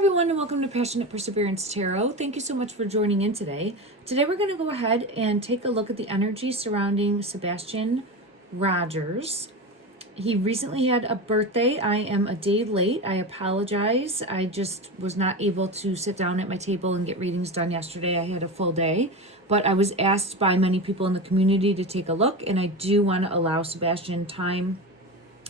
everyone, and welcome to Passionate Perseverance Tarot. Thank you so much for joining in today. Today we're going to go ahead and take a look at the energy surrounding Sebastian ROGERS. He recently had a birthday. I am a day late. I apologize. I just was not able to sit down at my table and get readings done yesterday. I had a full day, but I was asked by many people in the community to take a look, and I do want to allow Sebastian time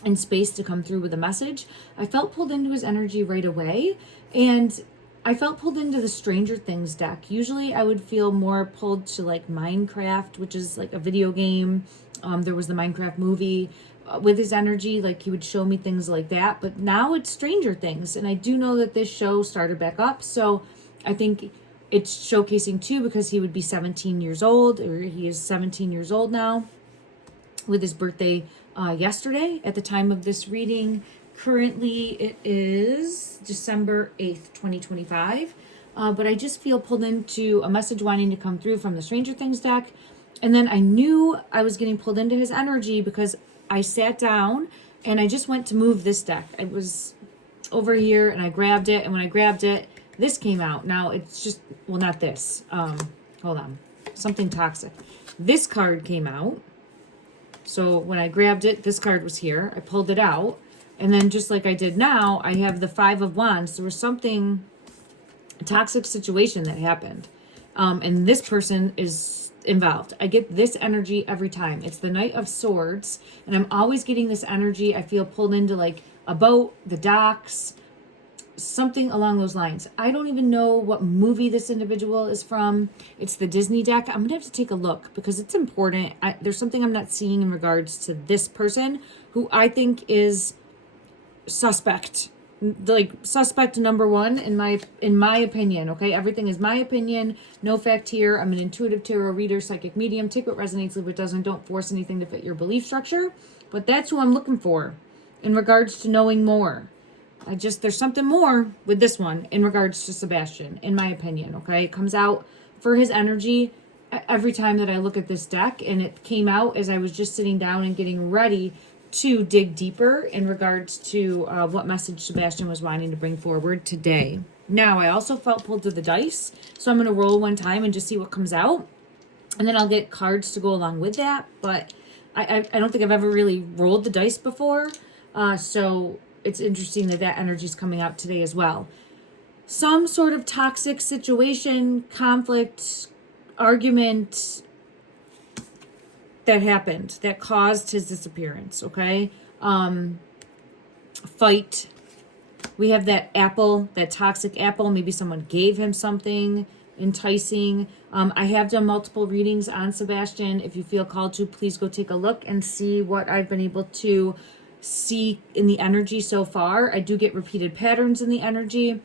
and space to come through with a message. I felt pulled into his energy right away, and I felt pulled into the Stranger Things deck. Usually I would feel more pulled to like Minecraft, which is like a video game. There was the Minecraft movie with his energy, like he would show me things like that, but now it's Stranger Things, and I do know that this show started back up, so I think it's showcasing too, because he would be 17 years old, or he is 17 years old now, with his birthday yesterday at the time of this reading. Currently it is December 8th, 2025. But I just feel pulled into a message wanting to come through from the Stranger Things deck. And then I knew I was getting pulled into his energy because I sat down and I just went to move this deck. It was over here and I grabbed it. And when I grabbed it, this came out. Now it's just, well, not this. Hold on. Something toxic. This card came out. So when I grabbed it, this card was here. I pulled it out. And then just like I did now, I have the Five of Wands. There was something, a toxic situation that happened. And this person is involved. I get this energy every time. It's the Knight of Swords. And I'm always getting this energy. I feel pulled into like a boat, the docks, something along those lines. I don't even know what movie this individual is from. It's the Disney deck. I'm gonna have to take a look because it's important. There's something I'm not seeing in regards to this person who I think is suspect, like suspect number one in my opinion. Okay, everything is my opinion, no fact here. I'm an intuitive tarot reader, psychic medium. Take what resonates, leave what doesn't. Don't force anything to fit your belief structure, but that's who I'm looking for in regards to knowing more. There's something more with this one in regards to Sebastian, in my opinion, okay? It comes out for his energy every time that I look at this deck, and it came out as I was just sitting down and getting ready to dig deeper in regards to what message Sebastian was wanting to bring forward today. Now, I also felt pulled to the dice, so I'm going to roll one time and just see what comes out, and then I'll get cards to go along with that, but I don't think I've ever really rolled the dice before, so it's interesting that that energy is coming out today as well. Some sort of toxic situation, conflict, argument that happened that caused his disappearance, okay? Fight. We have that apple, that toxic apple. Maybe someone gave him something enticing. I have done multiple readings on Sebastian. If you feel called to, please go take a look and see what I've been able to see in the energy so far. I do get repeated patterns in the energy,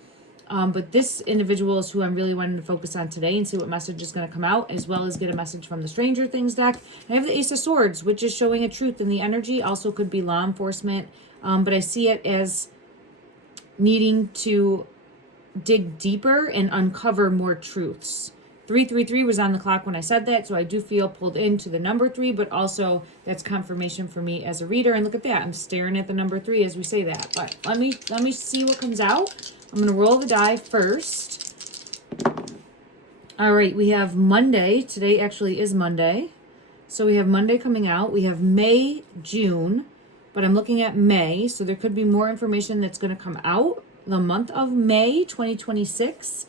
but this individual is who I'm really wanting to focus on today and see what message is going to come out, as well as get a message from the Stranger Things deck. I have the Ace of Swords, which is showing a truth in the energy. Also could be law enforcement, but I see it as needing to dig deeper and uncover more truths. 333 was on the clock when I said that, so I do feel pulled into the number 3, but also that's confirmation for me as a reader. And look at that, I'm staring at the number 3 as we say that. But let me see what comes out. I'm going to roll the die first. All right, we have Monday. Today actually is Monday. So we have Monday coming out. We have May, June, but I'm looking at May, so there could be more information that's going to come out. The month of May 2026.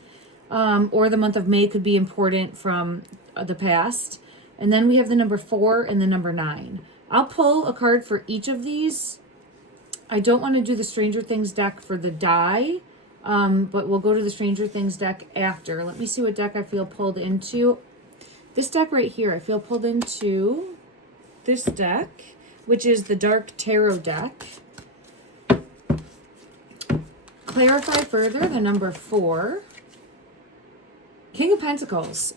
Or the month of May could be important from the past. And then we have the number 4 and the number 9. I'll pull a card for each of these. I don't want to do the Stranger Things deck for the die, but we'll go to the Stranger Things deck after. Let me see what deck I feel pulled into. This deck right here, I feel pulled into this deck, which is the Dark Tarot deck. Clarify further the number 4. King of Pentacles.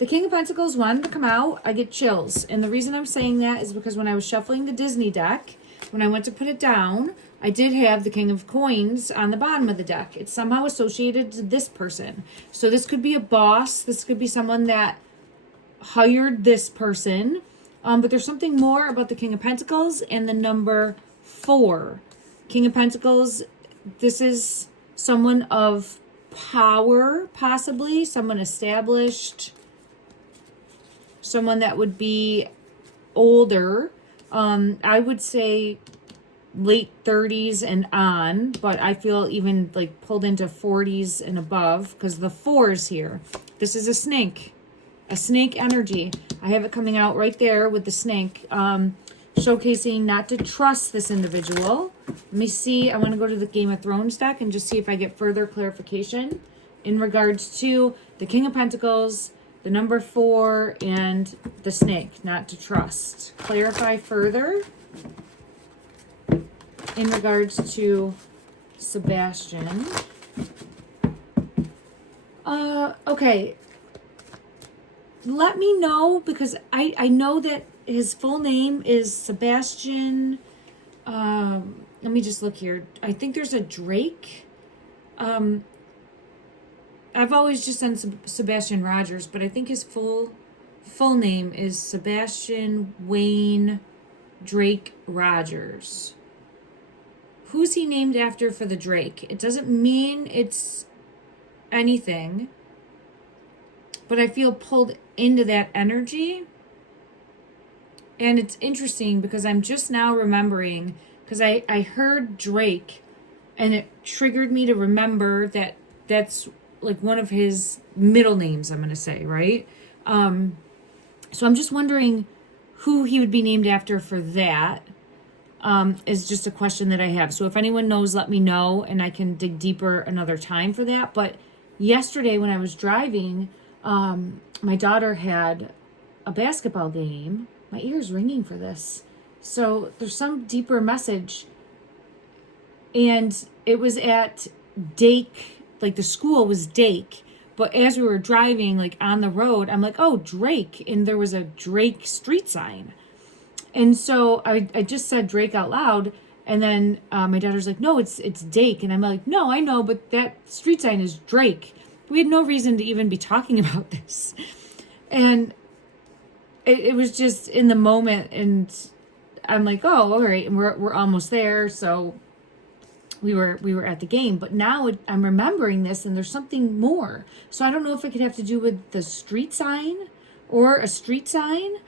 The King of Pentacles wanted to come out. I get chills. And the reason I'm saying that is because when I was shuffling the Disney deck, when I went to put it down, I did have the King of Coins on the bottom of the deck. It's somehow associated to this person. So this could be a boss. This could be someone that hired this person. But there's something more about the King of Pentacles and the number 4. King of Pentacles, this is someone of power, possibly, someone established, someone that would be older. I would say late 30s and on, but I feel even like pulled into 40s and above because the 4's here. This is a snake energy. I have it coming out right there with the snake, showcasing not to trust this individual. Let me see. I want to go to the Game of Thrones deck and just see if I get further clarification in regards to the King of Pentacles, the number 4, and the snake, not to trust. Clarify further in regards to Sebastian. Okay. Let me know, because I know that his full name is Sebastian. Let me just look here. I think there's a Drake. I've always just done Sebastian Rogers, but I think his full name is Sebastian Wayne Drake Rogers. Who's he named after for the Drake? It doesn't mean it's anything, but I feel pulled into that energy. And it's interesting because I'm just now remembering, because I heard Drake and it triggered me to remember that that's like one of his middle names, I'm going to say, right? So I'm just wondering who he would be named after for that. Is just a question that I have. So if anyone knows, let me know, and I can dig deeper another time for that. But yesterday when I was driving, my daughter had a basketball game. My ear's ringing for this. So there's some deeper message. And it was at Dake, like the school was Dake. But as we were driving, like on the road, I'm like, oh, Drake. And there was a Drake street sign. And so I just said Drake out loud. And then my daughter's like, no, it's Dake. And I'm like, no, I know, but that street sign is Drake. We had no reason to even be talking about this. And it was just in the moment. And I'm like, oh, all right. And we're almost there. So we were at the game. But now I'm remembering this, and there's something more. So I don't know if it could have to do with the street sign or a street sign.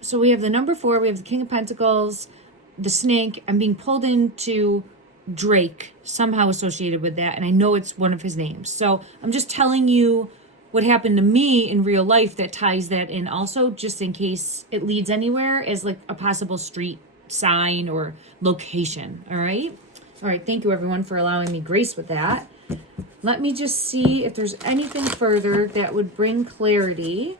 So we have the number 4, we have the King of Pentacles, the snake. I'm being pulled into Drake, somehow associated with that, and I know it's one of his names. So I'm just telling you what happened to me in real life that ties that in also, just in case it leads anywhere as like a possible street sign or location. All right. Thank you everyone for allowing me grace with that. Let me just see if there's anything further that would bring clarity.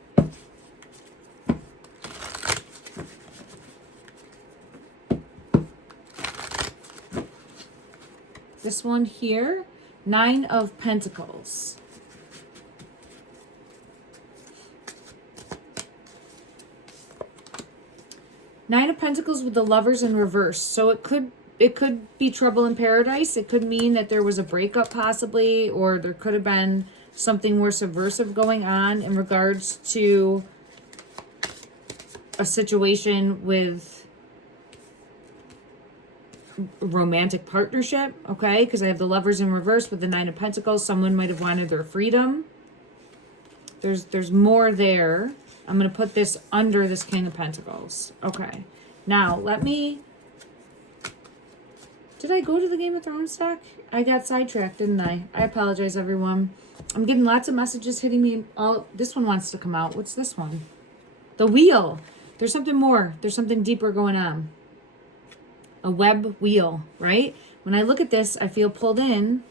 This one here, 9 of Pentacles. Nine of Pentacles with the Lovers in reverse. So it could be trouble in paradise. It could mean that there was a breakup possibly, or there could have been something more subversive going on in regards to a situation with romantic partnership, okay? Because I have the Lovers in reverse with the 9 of Pentacles. Someone might have wanted their freedom. There's more there. I'm going to put this under this King of Pentacles. Okay. Now, did I go to the Game of Thrones deck? I got sidetracked, didn't I? I apologize, everyone. I'm getting lots of messages hitting me. Oh, this one wants to come out. What's this one? The Wheel. There's something more. There's something deeper going on. A web wheel, right? When I look at this, I feel pulled in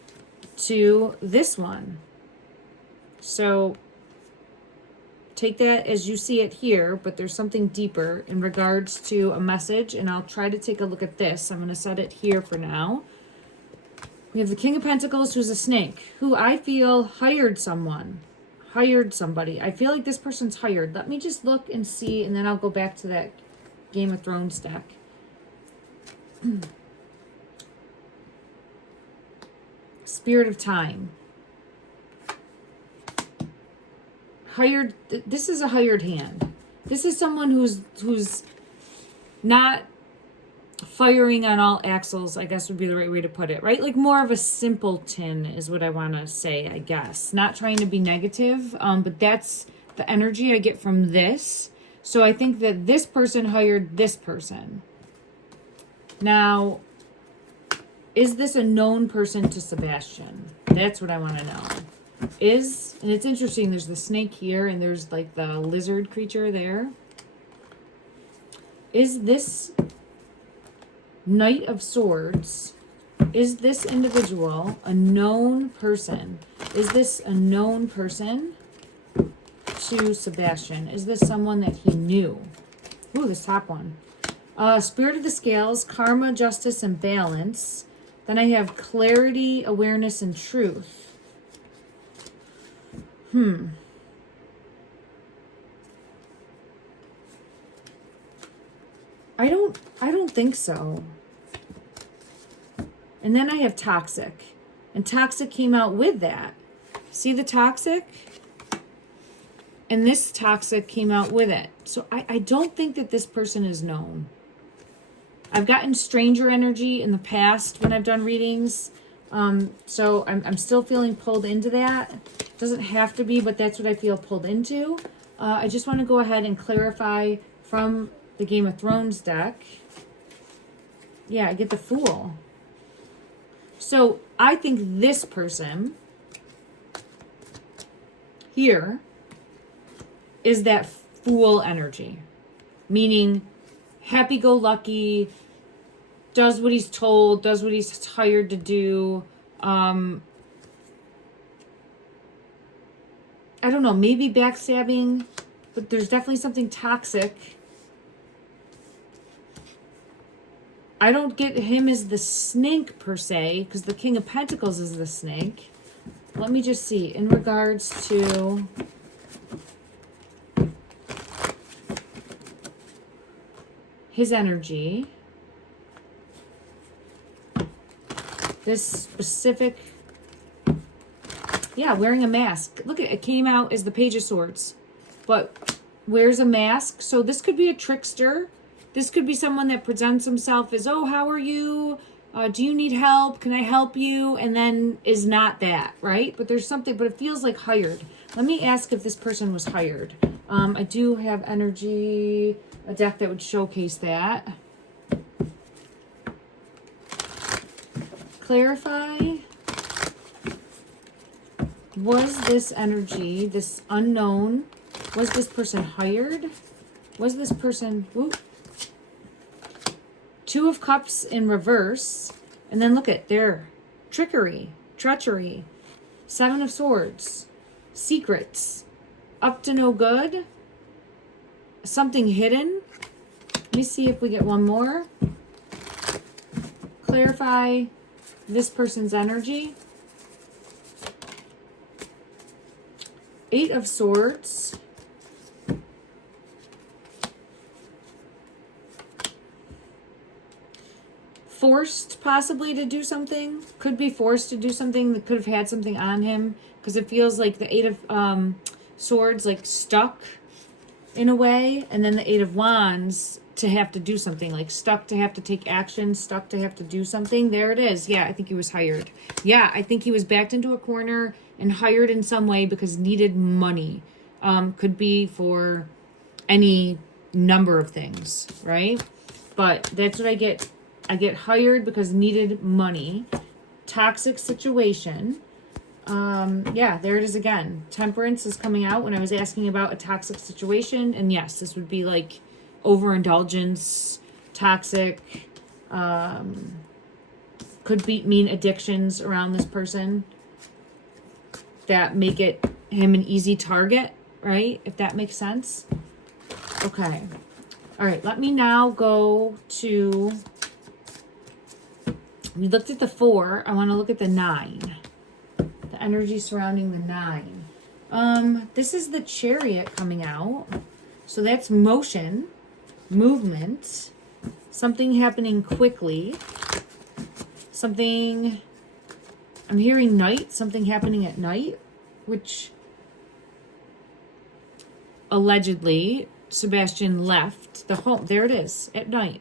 to this one. So take that as you see it here, but there's something deeper in regards to a message, and I'll try to take a look at this. I'm going to set it here for now. We have the King of Pentacles, who's a snake, who I feel hired somebody. I feel like this person's hired. Let me just look and see, and then I'll go back to that Game of Thrones deck. Spirit of Time. Hired. This is a hired hand. This is someone who's not firing on all axles, I guess would be the right way to put it, right? Like more of a simpleton is what I want to say, I guess. Not trying to be negative, but that's the energy I get from this. So I think that this person hired this person. Now, is this a known person to Sebastian? That's what I want to know. And it's interesting, there's the snake here and there's like the lizard creature there. Is this Knight of Swords, is this individual a known person? Is this a known person to Sebastian? Is this someone that he knew? Ooh, this top one. Spirit of the Scales, Karma, Justice, and Balance. Then I have Clarity, Awareness, and Truth. I don't think so. And then I have Toxic. And Toxic came out with that. See the Toxic? And this Toxic came out with it. So I don't think that this person is known. I've gotten stranger energy in the past when I've done readings. So I'm still feeling pulled into that. Doesn't have to be, but that's what I feel pulled into. I just want to go ahead and clarify from the Game of Thrones deck. Yeah, I get the Fool. So I think this person here is that Fool energy. Meaning happy-go-lucky, does what he's told, does what he's hired to do. I don't know, maybe backstabbing, but there's definitely something toxic. I don't get him as the snake per se, because the King of Pentacles is the snake. Let me just see, in regards to his energy, this specific, yeah, wearing a mask. Look, it came out as the Page of Swords, but wears a mask. So this could be a trickster. This could be someone that presents himself as, oh, how are you? Do you need help? Can I help you? And then is not that, right? But there's something, but it feels like hired. Let me ask if this person was hired. I do have energy, a deck that would showcase that. Clarify. Was this energy, this unknown, was this person hired? Was this person, whoop. Two of Cups in reverse. And then look at there. Trickery, treachery, Seven of Swords, secrets, up to no good, something hidden. Let me see if we get one more. Clarify this person's energy. Eight of Swords. Forced possibly to do something. Could be forced to do something that could have had something on him. Because it feels like the Eight of Swords like stuck in a way. And then the Eight of Wands to have to do something. Like stuck to have to take action. Stuck to have to do something. There it is. Yeah, I think he was hired. Yeah, I think he was backed into a corner and hired in some way because needed money. Could be for any number of things, right? But that's what I get. I get hired because needed money. Toxic situation. Yeah, there it is again. Temperance is coming out when I was asking about a toxic situation. And yes, this would be like overindulgence, toxic, could mean addictions around this person that make it him an easy target, right? If that makes sense. Okay. All right, let me now go to, we looked at the 4. I want to look at the 9. The energy surrounding the 9. This is the Chariot coming out. So that's motion, movement, something happening quickly, something, I'm hearing night, something happening at night, which allegedly Sebastian left the home. There it is, at night.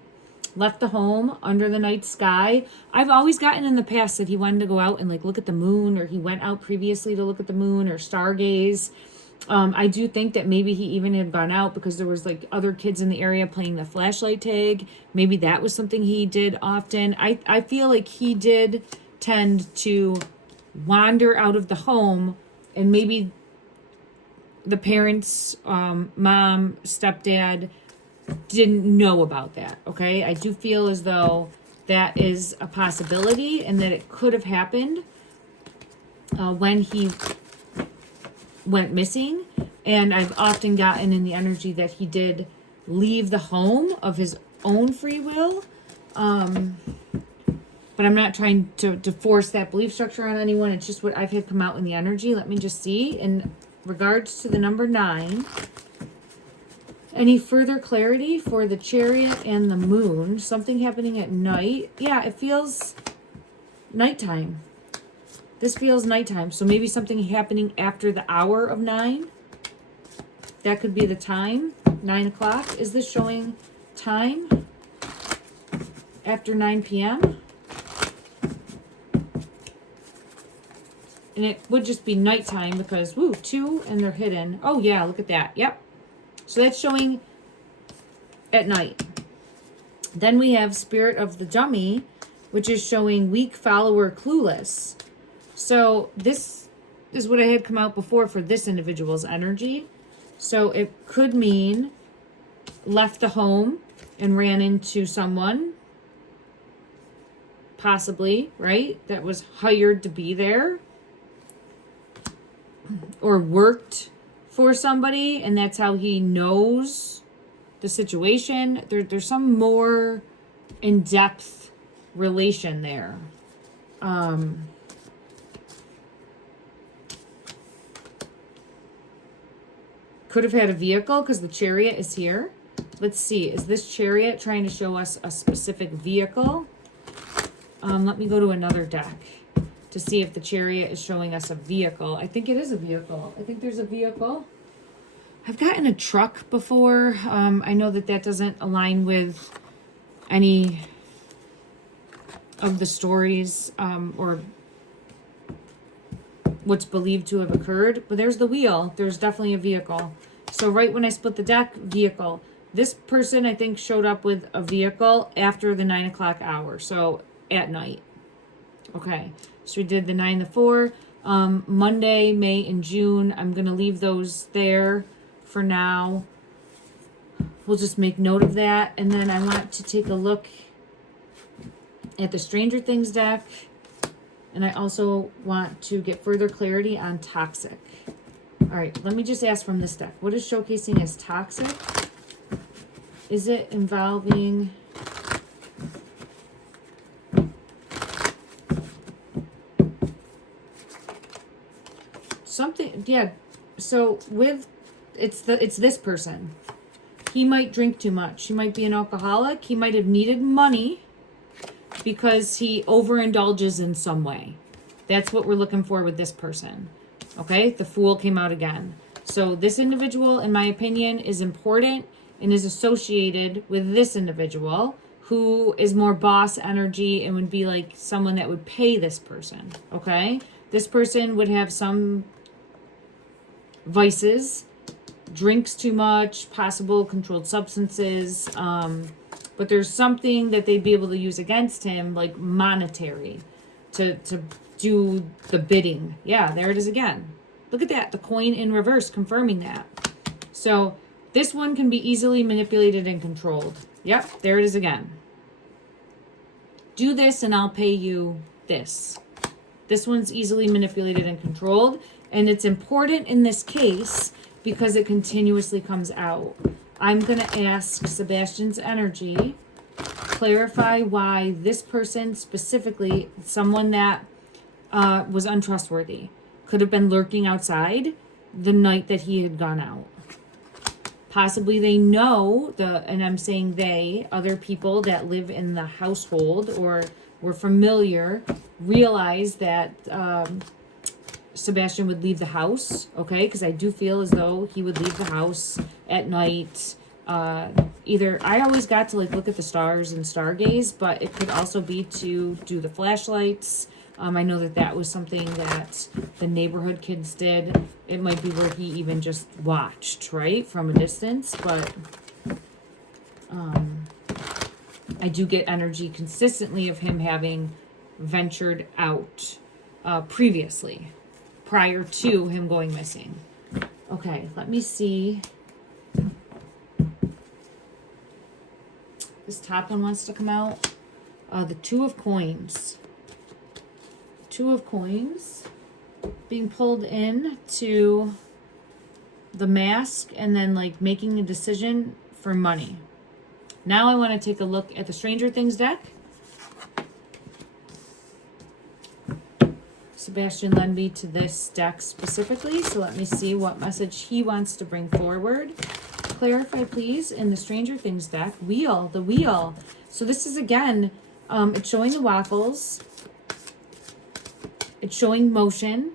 left the home under the night sky. I've always gotten in the past that he wanted to go out and like look at the moon, or he went out previously to look at the moon or stargaze. I do think that maybe he even had gone out because there was like other kids in the area playing the flashlight tag. Maybe that was something he did often. I feel like he did tend to wander out of the home, and maybe the parents, mom, stepdad, didn't know about that. Okay, I do feel as though that is a possibility, and that it could have happened when he went missing. And I've often gotten in the energy that he did leave the home of his own free will. But I'm not trying to force that belief structure on anyone. It's just what I've had come out in the energy. Let me just see. In regards to the number 9, any further clarity for the Chariot and the Moon? Something happening at night. Yeah, it feels nighttime. This feels nighttime. So maybe something happening after the hour of 9. That could be the time. 9 o'clock. Is this showing time? After 9 p.m.? And it would just be nighttime because, 2, and they're hidden. Oh, yeah, look at that. Yep. So that's showing at night. Then we have Spirit of the Dummy, which is showing weak follower, clueless. So this is what I had come out before for this individual's energy. So it could mean left the home and ran into someone, possibly, right? That was hired to be there. Or worked for somebody, and that's how he knows the situation. There's some more in-depth relation there. Could have had a vehicle because the Chariot is here. Let's see. Is this Chariot trying to show us a specific vehicle? Let me go to another deck to see if the Chariot is showing us a vehicle. I think it is a vehicle. I think there's a vehicle. I've gotten a truck before. I know that doesn't align with any of the stories or what's believed to have occurred. But there's the wheel. There's definitely a vehicle. So right when I split the deck, vehicle. This person, I think, showed up with a vehicle after the 9 o'clock hour. So at night. Okay. So we did the 9, the 4, Monday, May, and June. I'm going to leave those there for now. We'll just make note of that. And then I want to take a look at the Stranger Things deck. And I also want to get further clarity on toxic. All right, let me just ask from this deck. What is showcasing as toxic? Is it involving... something, yeah. So with it's this person. He might drink too much. He might be an alcoholic. He might have needed money because he overindulges in some way. That's what we're looking for with this person. Okay, the Fool came out again. So this individual, in my opinion, is important and is associated with this individual who is more boss energy and would be like someone that would pay this person. Okay, this person would have some vices, drinks too much, possible controlled substances, but there's something that they'd be able to use against him, like monetary, to do the bidding. Yeah, there it is again. Look at that, the coin in reverse confirming that. So this one can be easily manipulated and controlled. Yep, there it is again. Do this and I'll pay you this. This one's easily manipulated and controlled. And it's important in this case because it continuously comes out. I'm going to ask Sebastian's energy, clarify why this person specifically, someone that was untrustworthy, could have been lurking outside the night that he had gone out. Possibly they know, and I'm saying they, other people that live in the household or were familiar, realize that... Sebastian would leave the house, okay? Because I do feel as though he would leave the house at night, Either I always got to like look at the stars and stargaze, but it could also be to do the flashlights. I know that that was something that the neighborhood kids did. It might be where he even just watched, right, from a distance, but I do get energy consistently of him having ventured out previously, prior to him going missing. Okay, let me see. This top one wants to come out. The Two of Coins. Two of Coins being pulled in to the mask and then like making a decision for money. Now I want to take a look at the Stranger Things deck. Sebastian led me to this deck specifically, so let me see what message he wants to bring forward. Clarify, please, in the Stranger Things deck. Wheel, the wheel. So this is, again, it's showing the waffles. It's showing motion.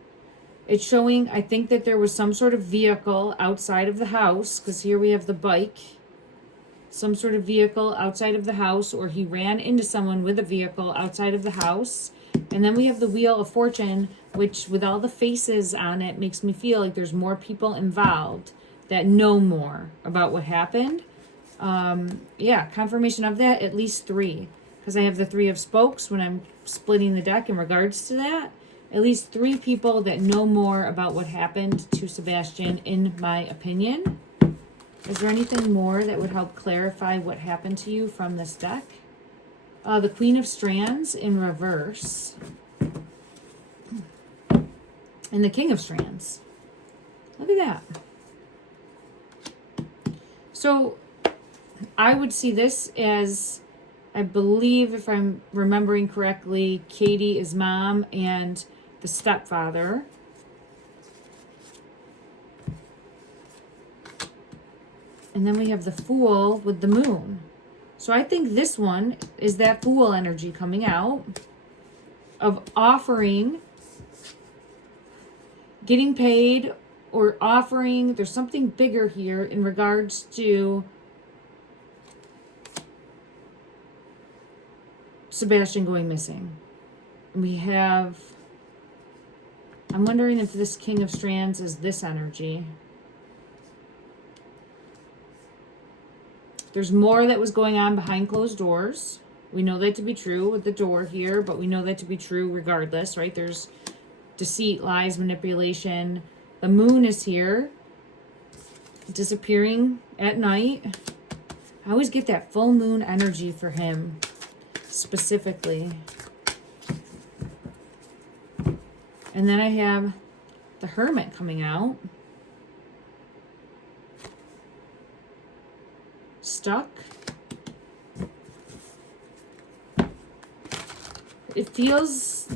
It's showing, I think that there was some sort of vehicle outside of the house, because here we have the bike. Some sort of vehicle outside of the house, or he ran into someone with a vehicle outside of the house. And then we have the Wheel of Fortune, which with all the faces on it makes me feel like there's more people involved that know more about what happened. Yeah, confirmation of that, at least 3. Because I have the 3 of Spokes when I'm splitting the deck in regards to that. At least 3 people that know more about what happened to Sebastian, in my opinion. Is there anything more that would help clarify what happened to you from this deck? The Queen of Strands in reverse. And the King of Strands. Look at that. So I would see this as, I believe if I'm remembering correctly, Katie is mom and the stepfather. And then we have the Fool with the moon. So I think this one is that Fool energy coming out of offering, getting paid, or offering. There's something bigger here in regards to Sebastian going missing. We have, I'm wondering if this King of Strands is this energy. There's more that was going on behind closed doors. We know that to be true with the door here, but we know that to be true regardless, right? There's deceit, lies, manipulation. The moon is here, disappearing at night. I always get that full moon energy for him, specifically. And then I have the Hermit coming out. Stuck. It feels,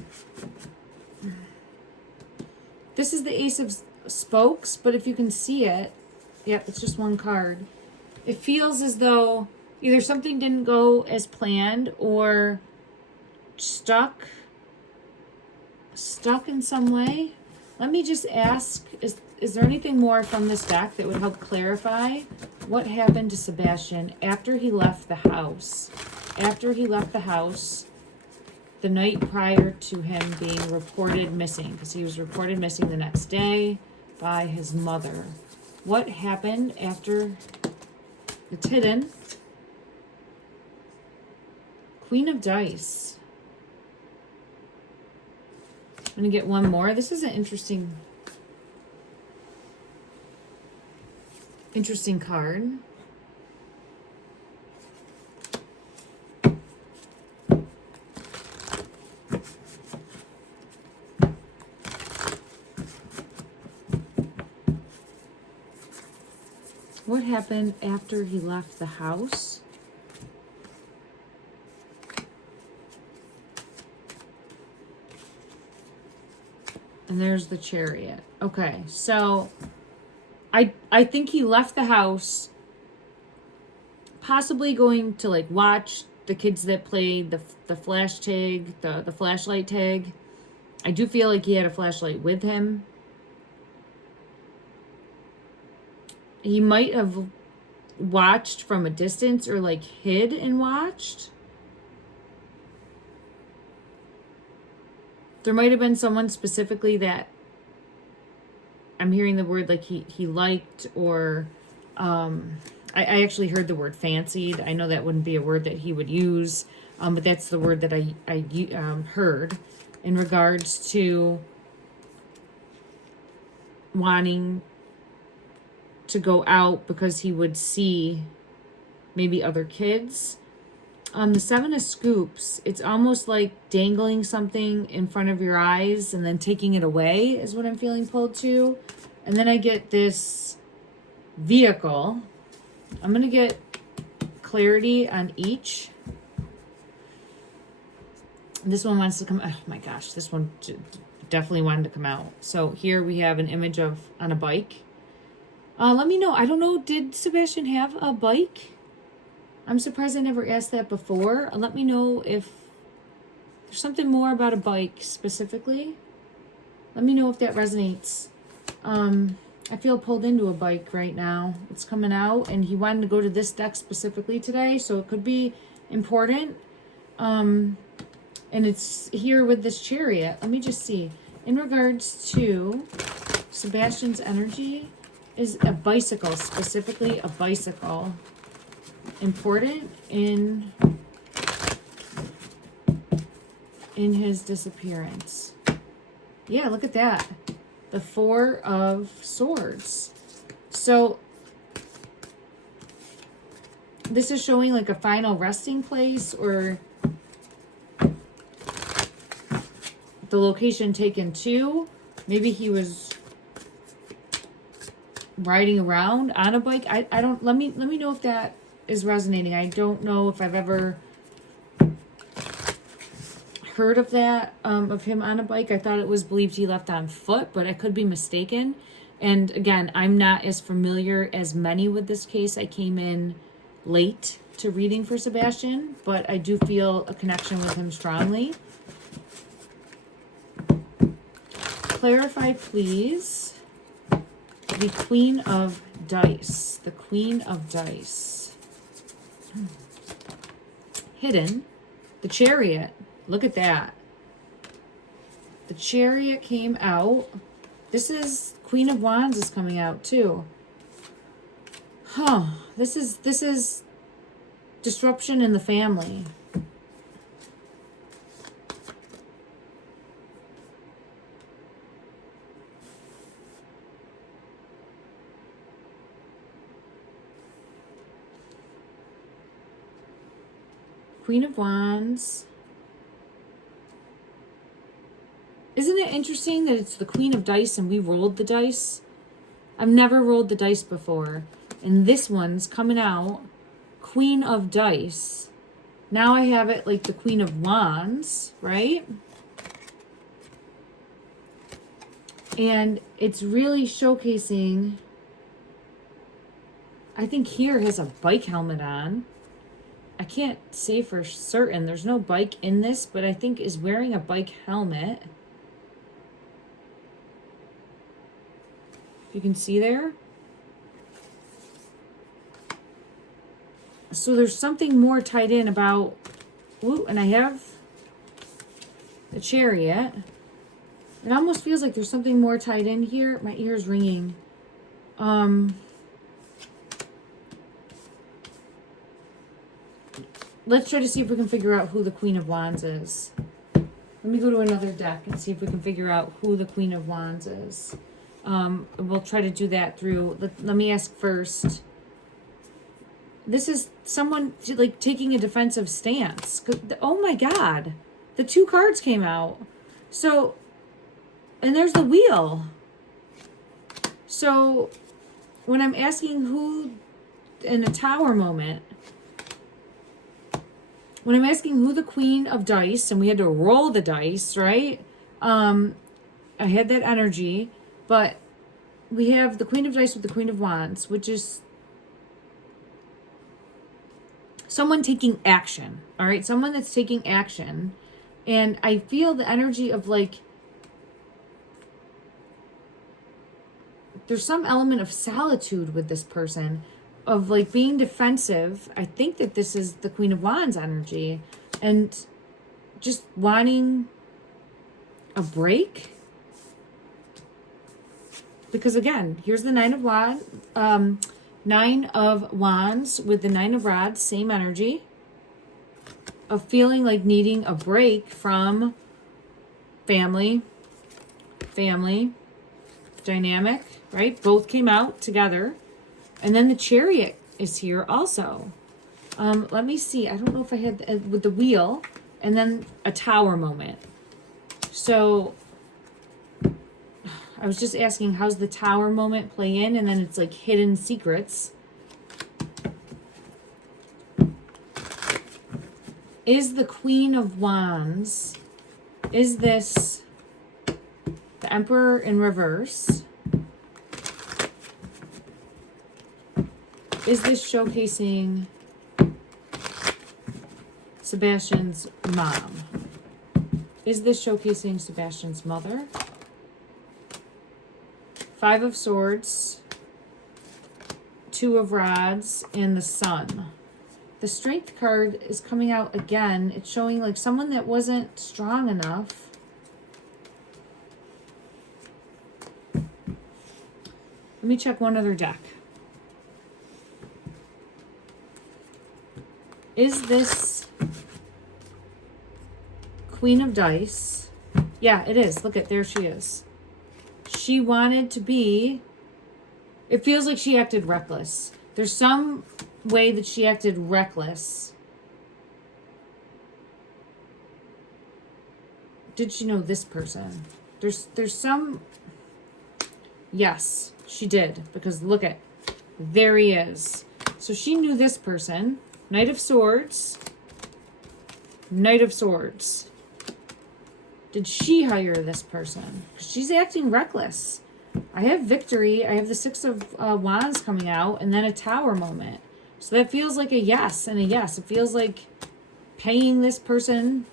this is the Ace of Spokes, but if you can see it, yep, it's just one card. It feels as though either something didn't go as planned or stuck in some way. Let me just ask, is there anything more from this deck that would help clarify what happened to Sebastian after he left the house? After he left the house the night prior to him being reported missing, because he was reported missing the next day by his mother. What happened after? It's hidden. Queen of Dice. I'm going to get one more. This is an interesting card. What happened after he left the house? And there's the Chariot. Okay, so I think he left the house possibly going to like watch the kids that played the flash tag, the flashlight tag. I do feel like he had a flashlight with him. He might have watched from a distance or like hid and watched. There might have been someone specifically that I'm hearing the word like he liked, or I actually heard the word fancied. I know that wouldn't be a word that he would use, but that's the word that I heard in regards to wanting to go out because he would see maybe other kids. The Seven of Scoops, it's almost like dangling something in front of your eyes and then taking it away is what I'm feeling pulled to. And then I get this vehicle. I'm going to get clarity on each. This one wants to come. Oh my gosh, this one definitely wanted to come out. So here we have an image of on a bike. Let me know. I don't know. Did Sebastian have a bike? I'm surprised I never asked that before. Let me know if there's something more about a bike specifically. Let me know if that resonates. I feel pulled into a bike right now. It's coming out, and he wanted to go to this deck specifically today, so it could be important. And it's here with this chariot. Let me just see. In regards to Sebastian's energy, is a bicycle, specifically a bicycle, important in his disappearance? Yeah, look at that. The Four of Swords. So this is showing like a final resting place, or the location taken to. Maybe he was riding around on a bike. I don't, let me know if that is resonating. I don't know if I've ever heard of that, of him on a bike. I thought it was believed he left on foot, but I could be mistaken. And again, I'm not as familiar as many with this case. I came in late to reading for Sebastian, but I do feel a connection with him strongly. Clarify, please, the Queen of Dice. The Queen of Dice. Hidden. The Chariot. Look at that. The Chariot came out. This is Queen of Wands is coming out too. Huh. This is disruption in the family. Queen of Wands. Isn't it interesting that it's the Queen of Dice and we rolled the dice? I've never rolled the dice before. And this one's coming out, Queen of Dice. Now I have it like the Queen of Wands, right? And it's really showcasing, I think here has a bike helmet on. I can't say for certain. There's no bike in this, but I think is wearing a bike helmet. You can see there. So there's something more tied in about, ooh, and I have the Chariot. It almost feels like there's something more tied in here. My ear's ringing. Let's try to see if we can figure out who the Queen of Wands is. Let me go to another deck and see if we can figure out who the Queen of Wands is. We'll try to do that through, let me ask first. This is someone like taking a defensive stance. Oh my God. The two cards came out. So, and there's the wheel. So when I'm asking who in a Tower moment, when I'm asking who the Queen of Dice, and we had to roll the dice, right? I had that energy, but we have the Queen of Dice with the Queen of Wands, which is someone taking action, all right? Someone that's taking action. And I feel the energy of like, there's some element of solitude with this person. of like being defensive. I think that this is the Queen of Wands energy, and just wanting a break. Because again, here's the Nine of Wands with the Nine of Rods, same energy of feeling like needing a break from family dynamic, right? Both came out together. And then the Chariot is here also. Let me see. I don't know if I had with the wheel and then a Tower moment. So I was just asking, how's the Tower moment play in? And then it's like hidden secrets. Is the Queen of Wands, is this the Emperor in reverse? Is this showcasing Sebastian's mom? Is this showcasing Sebastian's mother? Five of Swords, Two of Rods, and the Sun. The Strength card is coming out again. It's showing like someone that wasn't strong enough. Let me check one other deck. Is this Queen of Dice? Yeah, it is. Look at, there she is. She wanted to be, it feels like she acted reckless. There's some way that she acted reckless. Did she know this person? There's some, yes, she did, because look at, there he is. So she knew this person. Knight of Swords. Knight of Swords. Did she hire this person? She's acting reckless. I have Victory. I have the Six of Wands coming out, and then a Tower moment. So that feels like a yes and a yes. It feels like paying this person.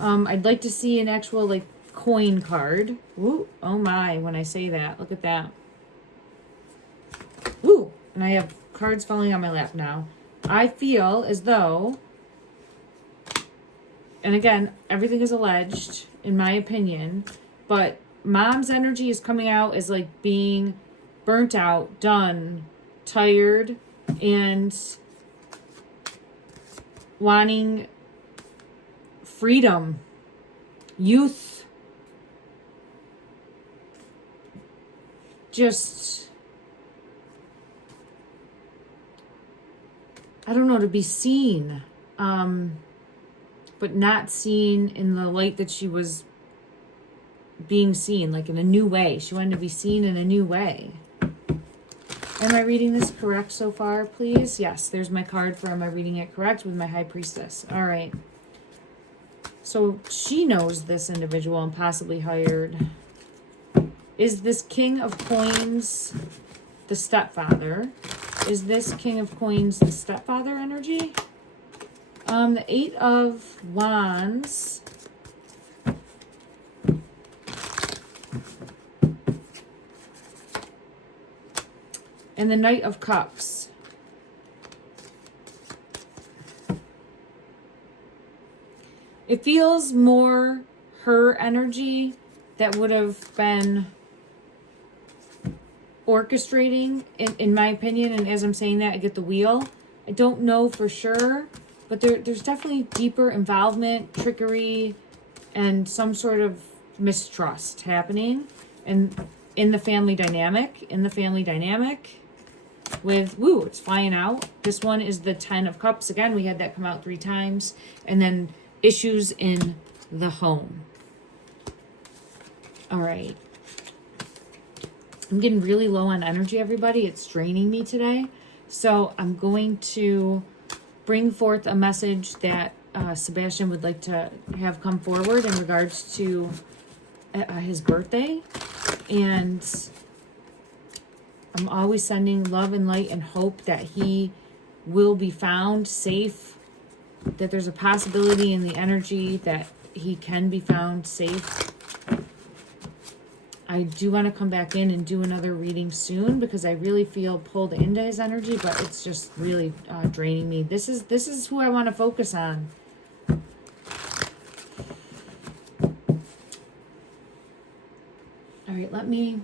I'd like to see an actual like coin card. Ooh, oh my, when I say that. Look at that. Ooh, and I have cards falling on my lap now. I feel as though, and again, everything is alleged, in my opinion, but mom's energy is coming out as like being burnt out, done, tired, and wanting freedom, youth, just, I don't know, to be seen, but not seen in the light that she was being seen, like in a new way. She wanted to be seen in a new way. Am I reading this correct so far, please? Yes, there's my card for am I reading it correct with my High Priestess. All right. So she knows this individual and possibly hired. Is this King of Coins the stepfather? Is this King of Coins the stepfather energy? The Eight of Wands. And the Knight of Cups. It feels more her energy that would have been orchestrating, in my opinion. And as I'm saying that, I get the wheel. I don't know for sure, but there's definitely deeper involvement, trickery, and some sort of mistrust happening. And in the family dynamic, with, woo, it's flying out. This one is the Ten of Cups. Again, we had that come out 3 times. And then issues in the home. All right. I'm getting really low on energy, everybody. It's draining me today. So I'm going to bring forth a message that Sebastian would like to have come forward in regards to his birthday. And I'm always sending love and light and hope that he will be found safe, that there's a possibility in the energy that he can be found safe. I do want to come back in and do another reading soon because I really feel pulled into his energy, but it's just really draining me. This is who I want to focus on. All right, let me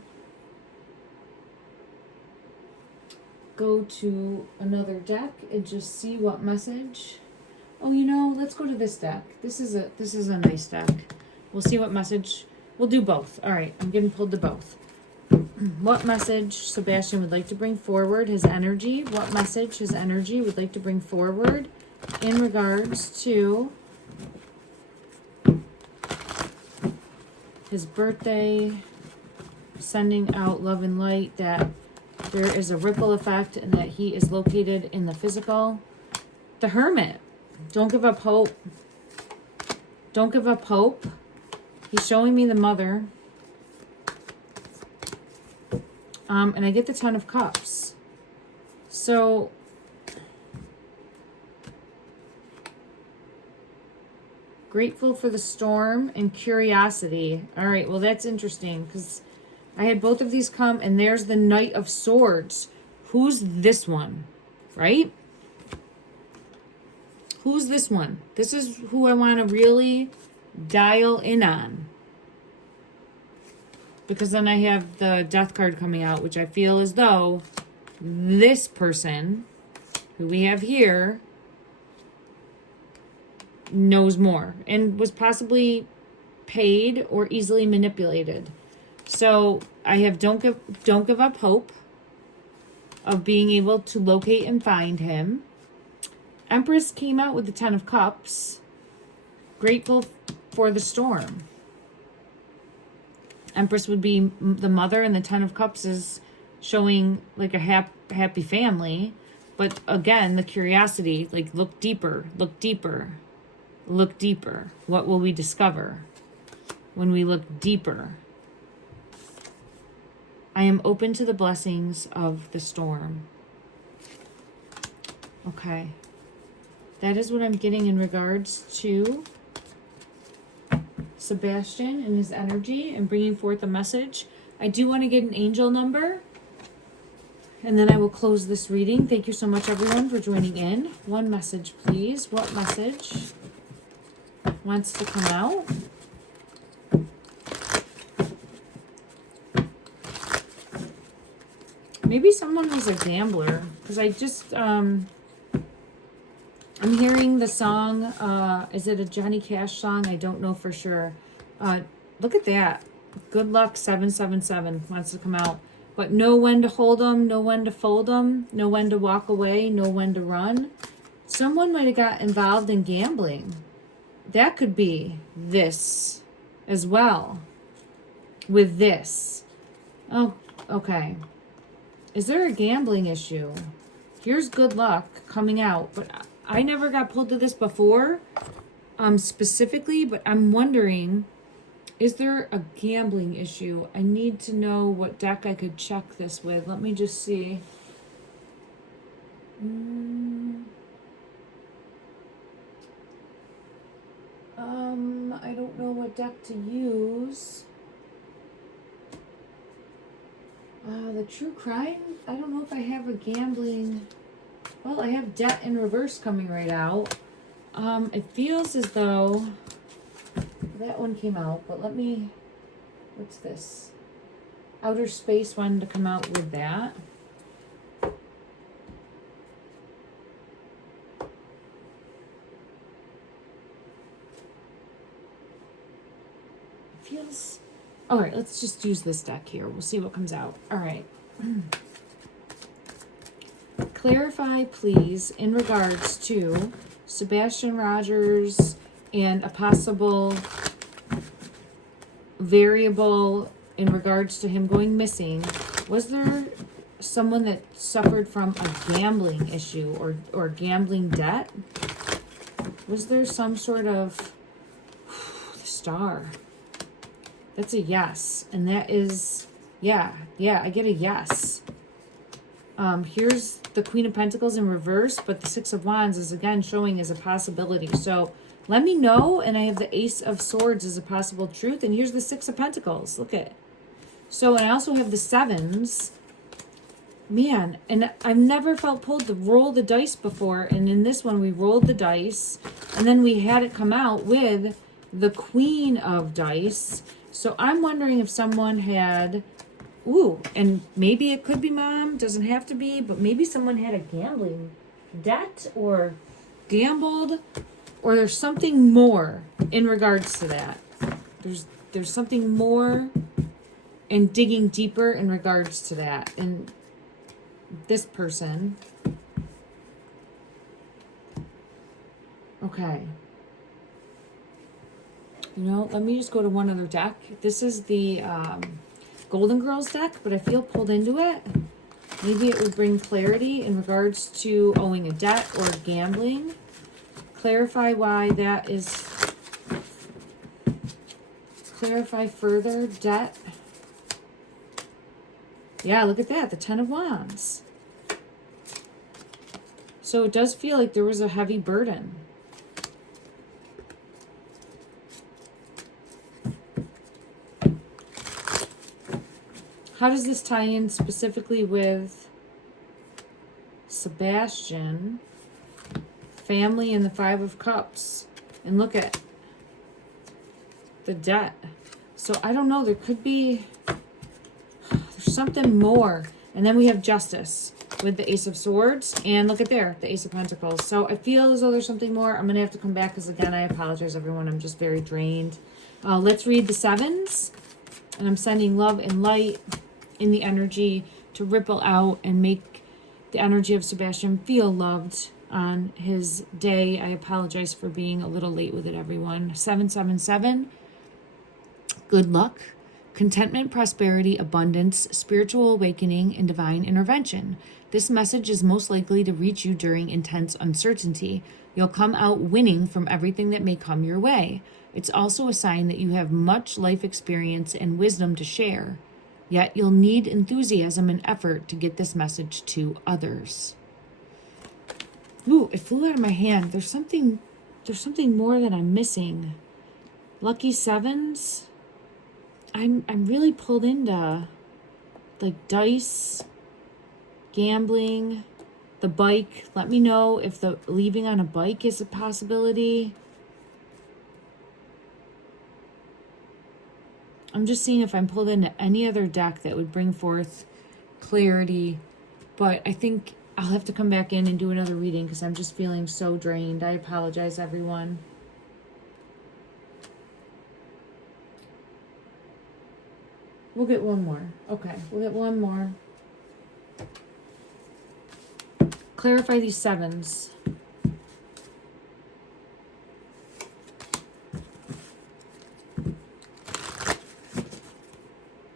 go to another deck and just see what message. Oh, you know, let's go to this deck. This is a nice deck. We'll see what message. We'll do both. All right, I'm getting pulled to both. What message Sebastian would like to bring forward, his energy. What message his energy would like to bring forward in regards to his birthday, sending out love and light, that there is a ripple effect and that he is located in the physical. The Hermit. Don't give up hope. Don't give up hope. He's showing me the Mother. And I get the Ten of Cups. So grateful for the storm and curiosity. All right, well, that's interesting because I had both of these come, and there's the Knight of Swords. Who's this one, right? Who's this one? This is who I want to really dial in on. Because then I have the Death card coming out, which I feel as though this person, who we have here, knows more and was possibly paid or easily manipulated. So I have don't give up hope of being able to locate and find him. Empress came out with the Ten of Cups. Grateful for the storm. Empress would be the Mother, and the Ten of Cups is showing like a happy family. But again, the curiosity, like look deeper, look deeper, look deeper. What will we discover when we look deeper? I am open to the blessings of the storm. Okay. That is what I'm getting in regards to Sebastian and his energy and bringing forth a message. I do want to get an angel number, and then I will close this reading. Thank you so much, everyone, for joining in. One message, please. What message wants to come out? Maybe someone was a gambler, because I just, I'm hearing the song, is it a Johnny Cash song? I don't know for sure. Look at that. Good luck 777 wants to come out. But know when to hold them, know when to fold them, know when to walk away, know when to run. Someone might have got involved in gambling. That could be this as well. With this. Oh, okay. Is there a gambling issue? Here's good luck coming out. But I never got pulled to this before, specifically, but I'm wondering, is there a gambling issue? I need to know what deck I could check this with. Let me just see. I don't know what deck to use. The True Crime? I don't know if I have a gambling. Well, I have Debt in Reverse coming right out. It feels as though that one came out, but let me, what's this? Outer Space wanted to come out with that. It feels, all right, let's just use this deck here. We'll see what comes out. All right. Clarify, please, in regards to Sebastian Rogers and a possible variable in regards to him going missing. Was there someone that suffered from a gambling issue or gambling debt? Was there some sort of the Star? That's a yes. And that is, yeah, I get a yes. Here's the Queen of Pentacles in reverse, but the Six of Wands is again showing as a possibility. So let me know. And I have the Ace of Swords as a possible truth. And here's the Six of Pentacles. Look at it. So, and I also have the sevens. Man, and I've never felt pulled to roll the dice before. And in this one, we rolled the dice. And then we had it come out with the queen of dice. So I'm wondering if someone had... Ooh, and maybe it could be mom. Doesn't have to be. But maybe someone had a gambling debt or gambled. Or there's something more in regards to that. There's something more and digging deeper in regards to that. And this person. Okay. You know, let me just go to one other deck. This is the Golden Girls deck, but I feel pulled into it. Maybe it would bring clarity in regards to owing a debt or gambling. Clarify why that is. Clarify further. Debt. Yeah, look at that. The Ten of Wands. So it does feel like there was a heavy burden. How does this tie in specifically with Sebastian, family, and the Five of Cups? And look at the debt. So I don't know. There could be... There's something more. And then we have Justice with the Ace of Swords. And look at there, the Ace of Pentacles. So I feel as though there's something more. I'm going to have to come back because, again, I apologize, everyone. I'm just very drained. Let's read the sevens. And I'm sending love and light in the energy to ripple out and make the energy of Sebastian feel loved on his day. I apologize for being a little late with it, everyone. 777. Good luck. Contentment, prosperity, abundance, spiritual awakening, and divine intervention. This message is most likely to reach you during intense uncertainty. You'll come out winning from everything that may come your way. It's also a sign that you have much life experience and wisdom to share. Yet you'll need enthusiasm and effort to get this message to others. Ooh, it flew out of my hand. There's something more that I'm missing. Lucky sevens. I'm really pulled into like dice, gambling, the bike. Let me know if the leaving on a bike is a possibility. I'm just seeing if I'm pulled into any other deck that would bring forth clarity. But I think I'll have to come back in and do another reading because I'm just feeling so drained. I apologize, everyone. We'll get one more. Okay, we'll get one more. Clarify these sevens.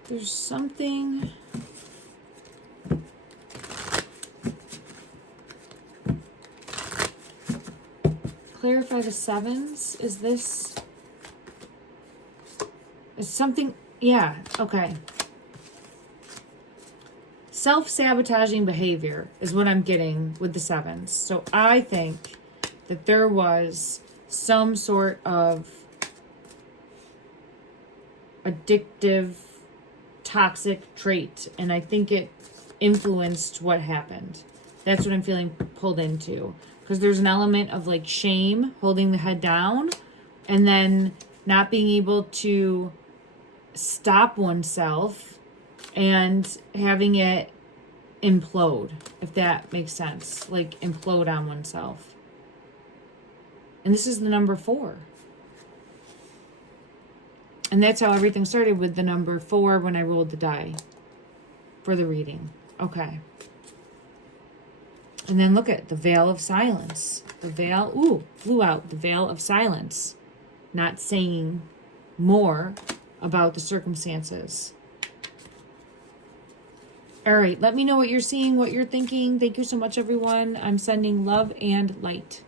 There's something... Clarify the sevens. Is this... Is something... Yeah, okay. Self-sabotaging behavior is what I'm getting with the sevens. So I think that there was some sort of addictive, toxic trait, and I think it influenced what happened. That's what I'm feeling pulled into. Because there's an element of like shame, holding the head down, and then not being able to stop oneself and having it implode, if that makes sense. Like implode on oneself. And this is the number 4. And that's how everything started, with the number 4 when I rolled the die for the reading. Okay. And then look at the veil of silence. The veil, ooh, flew out. The veil of silence. Not saying more about the circumstances. All right, let me know what you're seeing, what you're thinking. Thank you so much, everyone. I'm sending love and light.